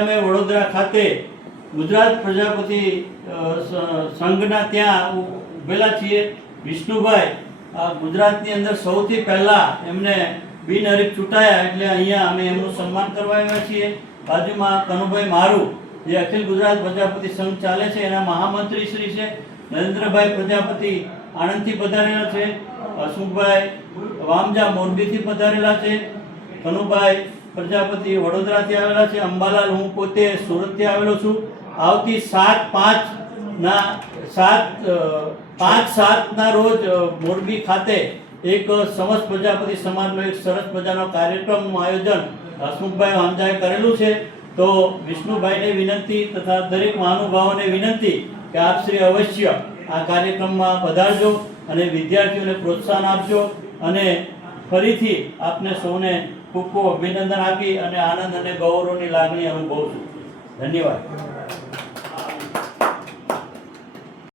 અમે વડોદરા ખાતે ગુજરાત પ્રજાપતિ સંઘના ત્યાં ઉભેલા છીએ। વિષ્ણુભાઈ ગુજરાતની અંદર સૌથી પહેલા એમને બિનહરીફ ચૂંટાયા એટલે અહીંયા અમે એમનું સન્માન કરવા આવ્યા છીએ। બાજુમાં કનુભાઈ મારું જે અખિલ ગુજરાત પ્રજાપતિ સંઘ ચાલે છે એના મહામંત્રી શ્રી છે। નરેન્દ્રભાઈ પ્રજાપતિ આણંદથી પધારેલા છે। હસમુખભાઈ વામજા મોરબીથી પધારેલા છે। કનુભાઈ પ્રજાપતિ વડોદરાથી આવેલા છે। અંબાલાલ હું પોતે સુરતથી આવેલો છું। આવતી 7/5 રોજ મોરબી ખાતે એક સમસ્ત પ્રજાપતિ સમાજનો એક સરસ મજાનો કાર્યક્રમનું આયોજન હસમુખભાઈ વામજાએ કરેલું છે। તો વિષ્ણુભાઈને વિનંતી તથા દરેક મહાનુભાવોને વિનંતી કે આપ શ્રી અવશ્ય આ કાર્યક્રમમાં પધારજો અને વિદ્યાર્થીઓને પ્રોત્સાહન આપજો અને ફરીથી આપને સૌને ખૂબ ખૂબ અભિનંદન આપી અને આનંદ અને ગૌરવની લાગણી અનુભવું છું। ધન્યવાદ।